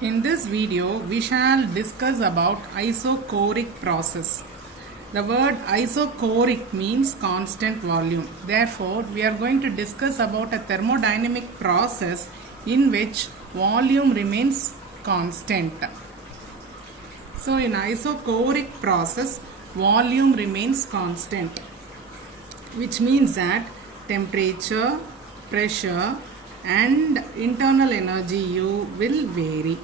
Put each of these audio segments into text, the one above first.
In this video, we shall discuss about isochoric process. The word isochoric means constant volume. Therefore, we are going to discuss about a thermodynamic process in which volume remains constant. So, in isochoric process, volume remains constant, which means that temperature, pressure and internal energy U will vary.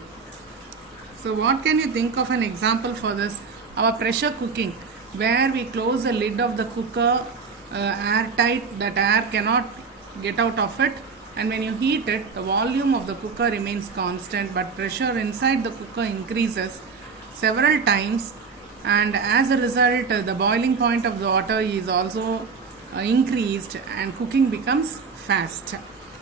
So what can you think of an example for this? Our pressure cooking, where we close the lid of the cooker airtight, that air cannot get out of it, and when you heat it, the volume of the cooker remains constant, but pressure inside the cooker increases several times, and as a result the boiling point of the water is also increased and cooking becomes fast.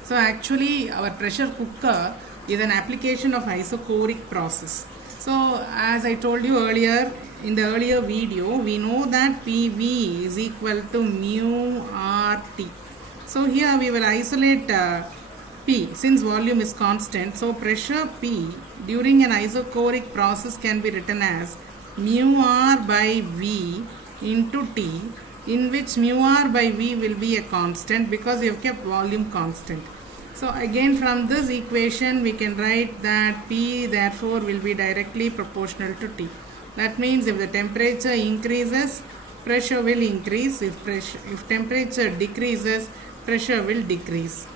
So actually our pressure cooker is an application of isochoric process. So as I told you earlier in the earlier video, we know that PV is equal to mu RT. So here we will isolate P since volume is constant. So pressure P during an isochoric process can be written as mu R by V into T, in which mu R by V will be a constant because we have kept volume constant. So again from this equation we can write that P therefore will be directly proportional to T. That means if the temperature increases, pressure will increase. If temperature decreases, pressure will decrease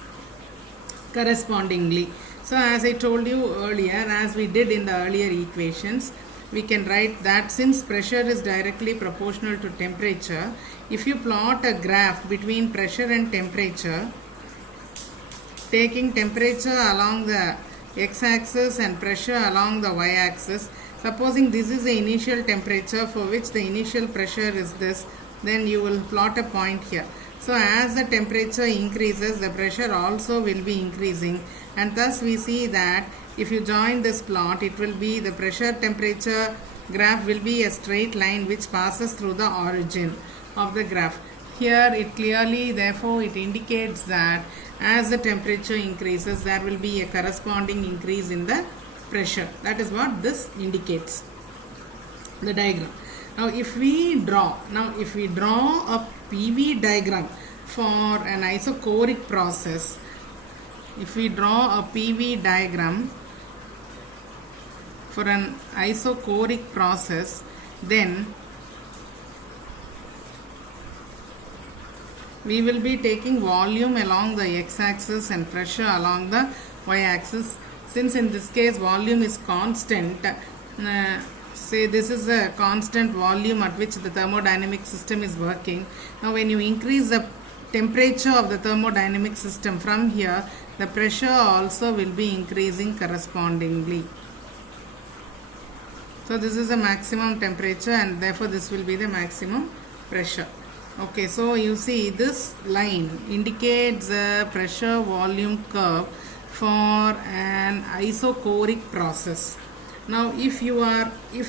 correspondingly. So as I told you earlier, as we did in the earlier equations, we can write that since pressure is directly proportional to temperature, if you plot a graph between pressure and temperature, taking temperature along the x-axis and pressure along the y-axis, supposing this is the initial temperature for which the initial pressure is this, then you will plot a point here. So as the temperature increases, the pressure also will be increasing, and thus we see that if you join this plot, it will be the pressure temperature graph will be a straight line which passes through the origin of the graph. Here it clearly, therefore it indicates that as the temperature increases, there will be a corresponding increase in the pressure. That is what this indicates, the diagram. Now if we draw a PV diagram for an isochoric process, if we draw a PV diagram for an isochoric process, then we will be taking volume along the x-axis and pressure along the y-axis. Since in this case volume is constant, say this is a constant volume at which the thermodynamic system is working. Now when you increase the temperature of the thermodynamic system from here, the pressure also will be increasing correspondingly. So this is the maximum temperature and therefore this will be the maximum pressure. Okay, so you see this line indicates a pressure volume curve for an isochoric process. Now if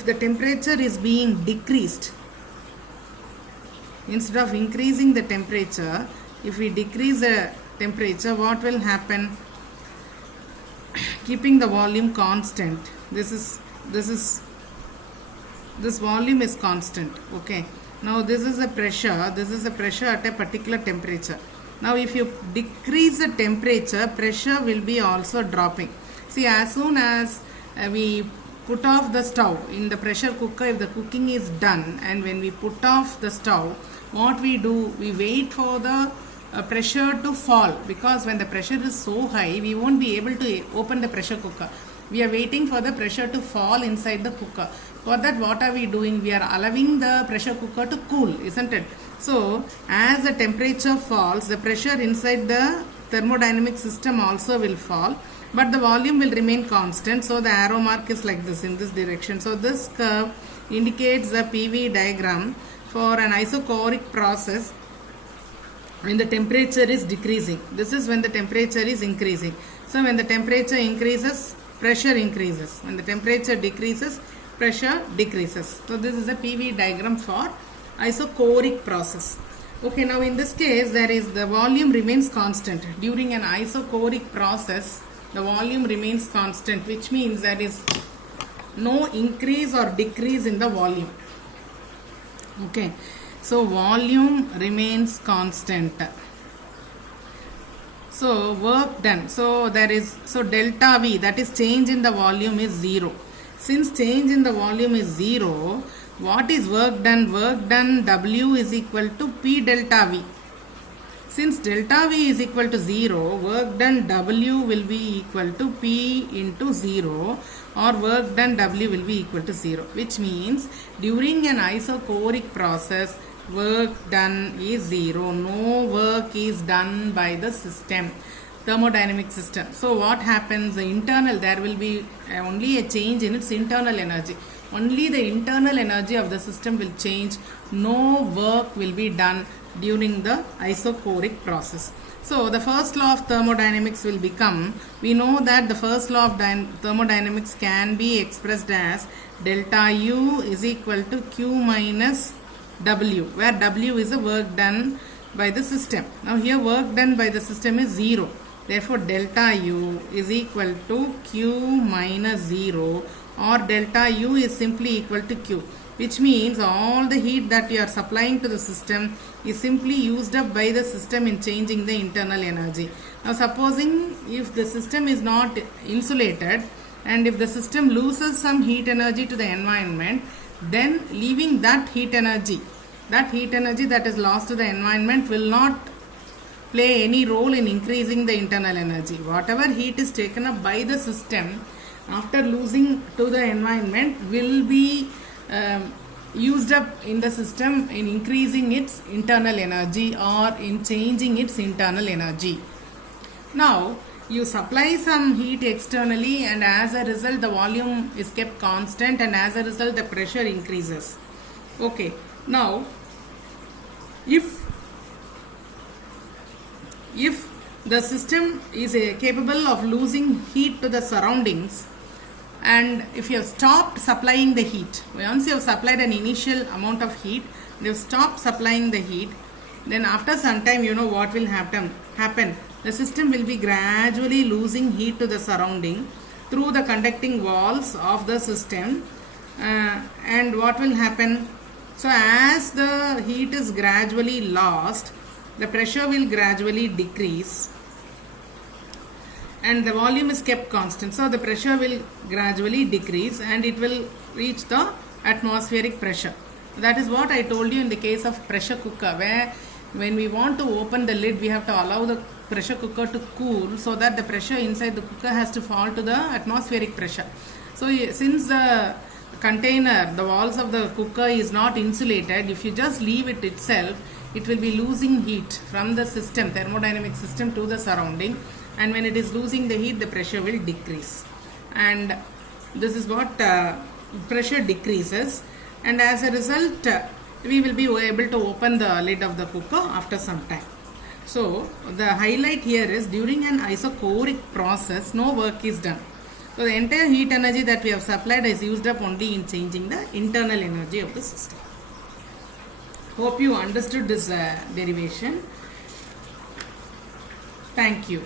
the temperature is being decreased, instead of increasing the temperature, if we decrease the temperature, what will happen? Keeping the volume constant, this volume is constant. Okay, now this is the pressure at a particular temperature. Now if you decrease the temperature, pressure will be also dropping. See, as soon as we put off the stove in the pressure cooker, if the cooking is done, and when we put off the stove, what we do, we wait for the pressure to fall, because when the pressure is so high, we won't be able to open the pressure cooker. We are waiting for the pressure to fall inside the cooker. For that, what are we doing? We are allowing the pressure cooker to cool, isn't it? So as the temperature falls, the pressure inside the thermodynamic system also will fall, but the volume will remain constant. So the arrow mark is like this, in this direction. So this curve indicates the PV diagram for an isochoric process when the temperature is decreasing. This is when the temperature is increasing. So when the temperature increases, pressure increases. When the temperature decreases, pressure decreases. So this is a PV diagram for isochoric process. Okay, now in this case, the volume remains constant. During an isochoric process, the volume remains constant, which means there is no increase or decrease in the volume. Okay, so volume remains constant. So work done, so delta V, that is change in the volume, is 0. Since change in the volume is 0, what is work done? Work done W is equal to P delta V. Since delta V is equal to 0, work done W will be equal to P into 0, or work done W will be equal to 0, which means during an isochoric process, work done is 0. No work is done by the system, thermodynamic system. So what happens? The internal, there will be only a change in its internal energy. Only the internal energy of the system will change. No work will be done during the isochoric process. So the first law of thermodynamics will become, we know that the first law of thermodynamics can be expressed as delta U is equal to Q minus W, where W is the work done by the system. Now here work done by the system is 0. Therefore delta U is equal to Q minus 0, or delta U is simply equal to Q, which means all the heat that you are supplying to the system is simply used up by the system in changing the internal energy. Now supposing if the system is not insulated and if the system loses some heat energy to the environment, then leaving that heat energy that is lost to the environment will not play any role in increasing the internal energy. Whatever heat is taken up by the system after losing to the environment will be used up in the system in increasing its internal energy or in changing its internal energy. Now you supply some heat externally, and as a result the volume is kept constant, and as a result the pressure increases. Okay, now if the system is capable of losing heat to the surroundings, and if you have stopped supplying the heat, once you have supplied an initial amount of heat, you have stopped supplying the heat, then after some time, you know what will happen? The system will be gradually losing heat to the surrounding through the conducting walls of the system. And what will happen? So as the heat is gradually lost, the pressure will gradually decrease and the volume is kept constant. So the pressure will gradually decrease and it will reach the atmospheric pressure. That is what I told you in the case of pressure cooker, where when we want to open the lid, we have to allow the pressure cooker to cool so that the pressure inside the cooker has to fall to the atmospheric pressure. So since the container, the walls of the cooker is not insulated, if you just leave it itself, it will be losing heat from the system, thermodynamic system, to the surrounding, and when it is losing the heat, the pressure will decrease, and this is what pressure decreases, and as a result we will be able to open the lid of the cooker after some time. So the highlight here is, during an isochoric process no work is done. So the entire heat energy that we have supplied is used up only in changing the internal energy of the system. Hope you understood this derivation. Thank you.